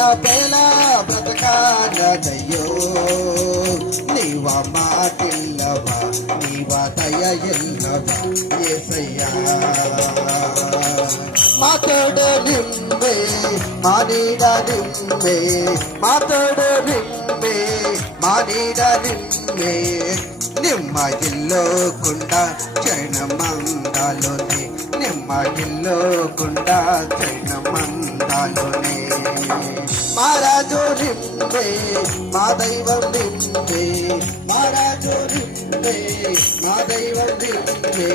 ఆడపేలా బ్రతకాలదయ్యో నీవ మాటిల్లవా నీవ దయ ఎల్లవా ఏసయ్యా మాతోడు నింబే మా నీడ నింబే మాతోడు నిమ్మ గిల్లోకుండ క్షణమందాలోనే నిమ్మ గిల్లోకుండ మారాజు నిమ్మే మా దైవం నిమ్మే మారాజు నిమ్మే మా దైవం నిమ్మే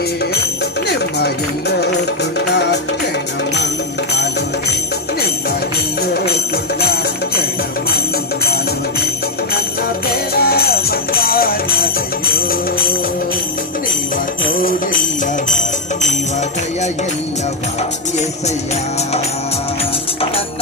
నిమ్మ ఇల్లు కుండ క్షణమంతాలు నిమ్మ ఇల్లు కుండ క్షణమంతాలు నన్న పేర మంతానయ్యో నీవ ఎల్లవా ఎసయ్యా నన్న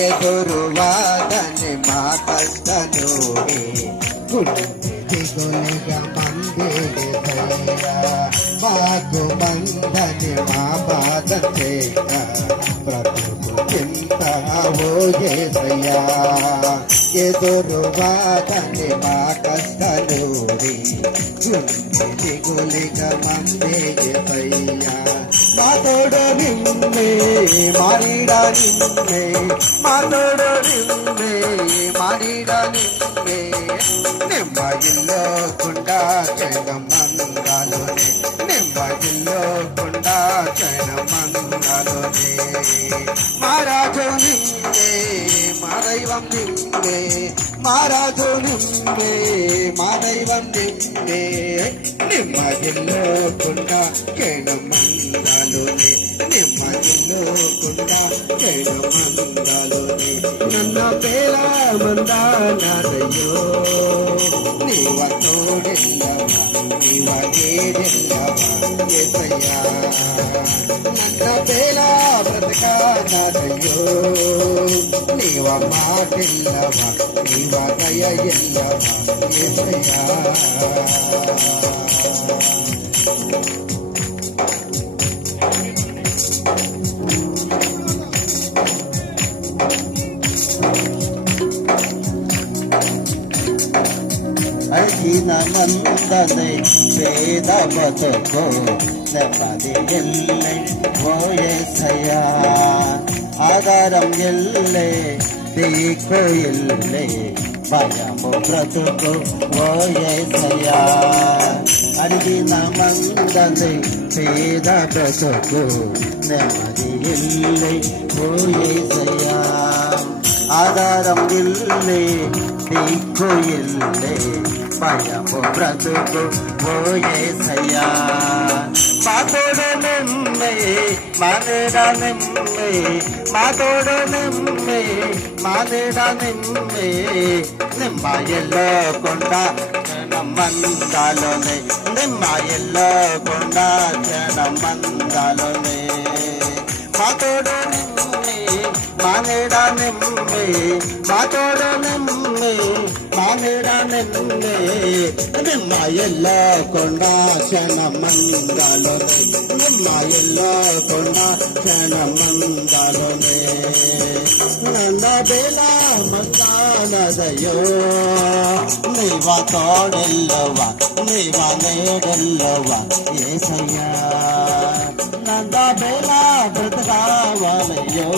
ఎదురు వాదని మా కష్ట నోడి దిగులుగా మందిరయ్యా మాకు మందని మా బాధ చేయ బ్రతుకు చింతావో ఏసయ్యా ఎదురు వాదని మా కష్ట నోడి దిగులిగా మందేయ్యా మాతోడ నిన్నే మారిడ నిన్నే మాతోడ నిన్నే మారిడ నిన్నే. నిమ్మ ఇల్లో కుండా చైన మంగాలోనే నిమ్మ ఇల్లో కుండా చైన మంగాలోనే మహారాజు నిన్నే మారాధు నిన్నే మా దైవం నిన్నే నిమ్మగిల్లోకుండా కేడు మందాలునే నిమ్మగిల్లోకుండా కేడు మందాలునే నన్న పేల మందా నాదయో నీవ తోడెల్లవా నీవ గేడెల్లవా ఎసయ్యా నన్న బ్రతక నదియో నీవ మాటిల్లవ నీవ దయ ఎల్లవ ఏసయా thank you. ಅರಿನ ಮಂದನೆ ವೇದ ಬದುಕು ನೆಮ್ಮದಿ ಎಲ್ಲೆ ಓಯಸಯ ఆధారం ఎల్లే దిక్కు ఎల్లే భయము బ్రతుకు ఓయసయా అడిగిన మందని పేద బ్రతుకు నెమ్మది ఎల్లే ఓయసయా ఆధారం ఇల్లే దిక్కు ఇల్లే భయము బ్రతుకు ఓయేసయ్యా మాతోడ నిమ్మే మానేడ నిమ్మే మాతోడ నిమ్మే మానేడ నిమ్మే నిమ్మ ఎల్లో కొండ మందాలోనే నిమ్మ ఎల్లో కొండ జన మందాలోనే మాతోడ నిమ్మే మానేడ నిమ్మే మాతోడ నిమ్మే నిమ్మే കൊണ്ടിടാമെന്നേ നിമ്മയല്ല കൊണ്ടാക്ഷണം മംഗളമേ നിമ്മയല്ല കൊണ്ടാക്ഷണം മംഗളമേ നന്ദബേല മംഗളതയോ നീവ തോടല്ലവ നീവ നേടല്ലവ ഏസയ്യ നന്ദബേല ഭൃതകാവലയോ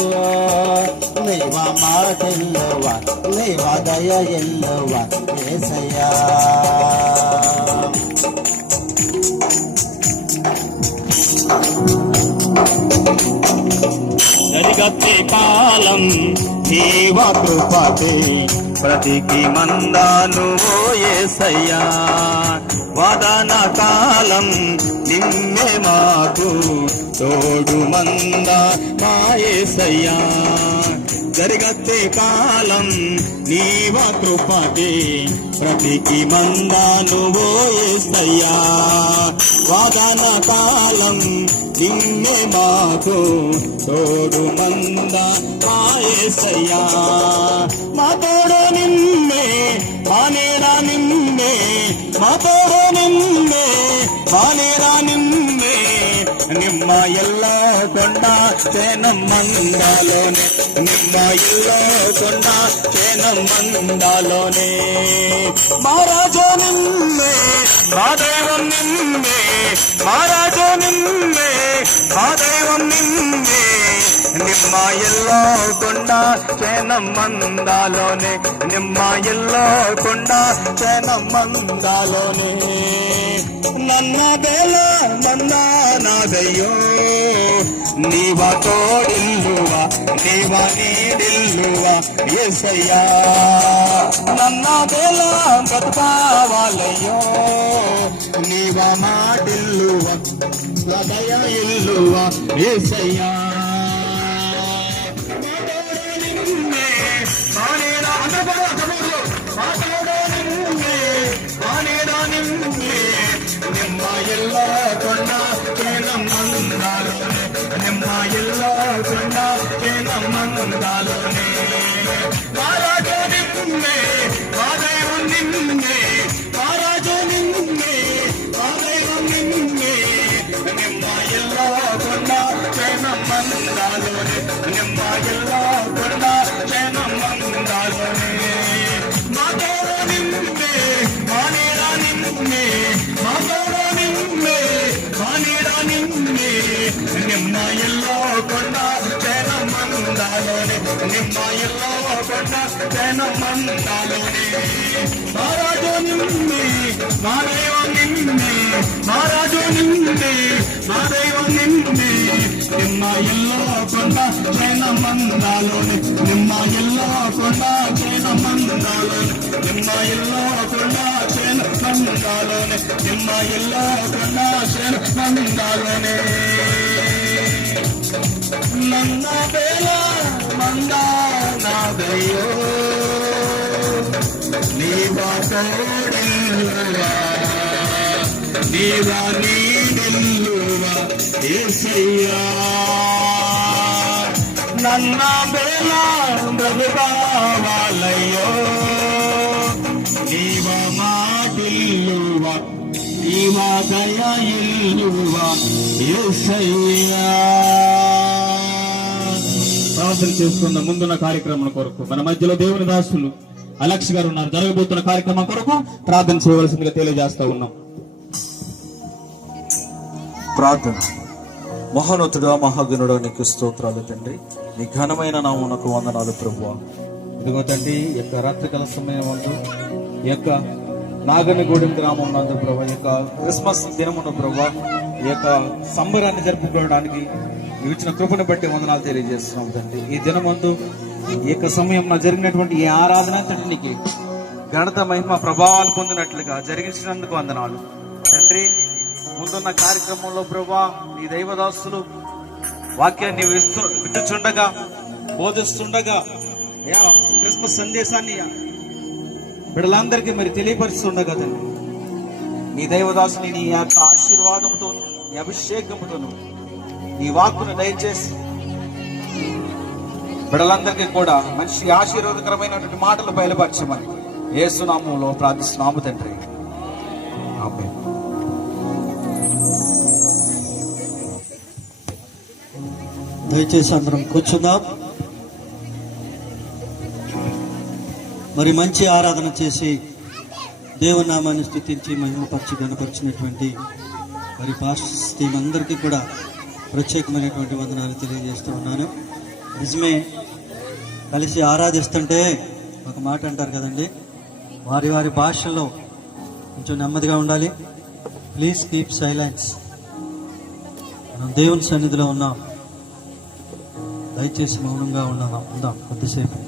దేవ మాట ఎల్లవా దేవ దయ ఎల్లవా ఏసయ్యా. జరిగతే కాలం దేవ కృపతే ప్రతికి మందాను ఓయేసయ్యా వదన కాలం నిన్నే మాకు తోడు మంద మాయేసయ్యా జరిగతే కాలం నీవ కృపతే ప్రతికి మందాను ఓయేసయ్యా వాదన కాలం నిన్నే మాకు తోడు మంద మాయేసయ్యా మా తోడు నిన్నే మానేరా నిన్నే మా తోడు నిన్నే మానేరా నిన్నే. ನಿಮ್ಮ ಎಲ್ಲ ಕೊಂಡ ಚೇನ ಮಂದಾಲೋನೆ ನಿಮ್ಮ ಎಲ್ಲ ಕೊಂಡ ಚೇನ ಮಂದಾಲೋನೆ ಮಹಾರಾಜ ನಿನ್ನೆ మా దైవం నిన్నే మహారాజు నిన్నే మా దైవం నిన్నే ನಿಮ್ಮ ಎಲ್ಲೋ ಕೊಂಡ ಚೇನ ಮಂದಾಲೋನೆ ನಿಮ್ಮ ಎಲ್ಲೋ ಕೊಂಡ ಚೇನ ಮಂದಾಲೋನೆ ನನ್ನ ಬೆಲ ನನ್ನ ನಾದಯ್ಯೋ ನೀವ ತೋಡಿಲ್ಲುವ ನೀವ ನೀಡಿಲ್ಲುವ ಎಸಯ್ಯ ನನ್ನ ಬೆಲ ಬದುಕಾವಲಯ್ಯೋ ನೀವ ಮಾಡಿಲ್ಲುವ ಹೃದಯ ಇಲ್ಲುವ ಎಸಯ್ಯ regular. ಕೊಂಡ ಜನ ಮಂದಾಲೋನೆ ಮಹಾರಾಜ ನಿನ್ನೆ ಮಾದೈವ ನಿನ್ನೆ ಮಹಾರಾಜ ನಿನ್ನೆ ಮಾದೈವ ನಿನ್ನೆ ನಿಮ್ಮ ಎಲ್ಲ ಕೊಂಡ ಜನ ಮಂದಾಲೋನೆ ನಿಮ್ಮ ಎಲ್ಲ ಕೊಂಡ ಜನ ಮಂದಾಲೋನೆ ನಿಮ್ಮ ಎಲ್ಲ ಕೊಂಡ ಜನ ಮಂದಾಲೋನೆ ನಿಮ್ಮ ಎಲ್ಲ ಕೊಂಡ ಜನ ಮಂದಾಲೋನೆ ನನ್ನ ಬೇಲ ಮಂದಾನಾದಯ್ಯೋ చేస్తున్న చేసుకున్న ముందున్న కార్యక్రమం కొరకు. మన మధ్యలో దేవుని దాసులు. అలక్ష గారు ఉన్నారు. జరగబోతున్న కార్యక్రమం కొరకు ప్రార్థన చేయవలసిందిగా తెలియజేస్తా ఉన్నాం. ప్రార్థన. మహోన్నతుడా మహాగణుడా నీకు స్తోత్రాలు తండ్రి. నీ ఘనమైన నామునకు వందనాలు ప్రభు ఇదిగో తండ్రి ఈ యొక్క రాత్రికాల సమయం వందు ఈ యొక్క నాగనగూడెం గ్రామం నందు ప్రభు యొక్క క్రిస్మస్ దినమున ప్రభు ఈ యొక్క సంబరాన్ని జరుపుకోవడానికి ఇచ్చిన కృపను బట్టి వందనాలు తెలియజేస్తున్నాం తండ్రి. ఈ దినమందు ఈ యొక్క జరిగినటువంటి ఈ ఆరాధన తండ్రికి ఘనత మహిమ ప్రభావాలు పొందినట్లుగా జరిగించినందుకు వందనాలు. తండ్రి ముందున్న కార్యక్రమంలో ప్రభా నీ దైవదాసులు వాక్యాన్ని విస్తు విట్టుచుండగా బోధిస్తుండగా యా, క్రిస్మస్ సందేశాన్ని బిడ్డలందరికీ మరి తెలియపరుస్తుండగా తండ్రి నీ దైవదాసుని నీ యొక్క ఆశీర్వాదంతో నీ అభిషేకంతోను నీ వాక్కును దయచేసి బిడలందరికీ కూడా మంచి ఆశీర్వాదకరమైనటువంటి మాటలు బయలుపరచమని ఏసునామంలో ప్రార్థిస్తున్నాము తండ్రి. ఆమేన్. దయచేసి అందరం కూర్చుందాం. మరి మంచి ఆరాధన చేసి దేవుని నామాన్ని స్థుతించి మహిమపరిచి కనపరిచినటువంటి మరి పాస్టర్స్ టీం అందరికీ కూడా ప్రత్యేకమైనటువంటి వందనాలు తెలియజేస్తూ ఉన్నాను. నిజమే. కలిసి ఆరాధిస్తుంటే ఒక మాట అంటారు కదండి వారి వారి భాషలో కొంచెం నెమ్మదిగా ఉండాలి. ప్లీజ్ కీప్ సైలెన్స్ మనం దేవుని సన్నిధిలో ఉన్నాం. దయచేసి మౌనంగా ఉన్నాం ఉందాం కొద్దిసేపు.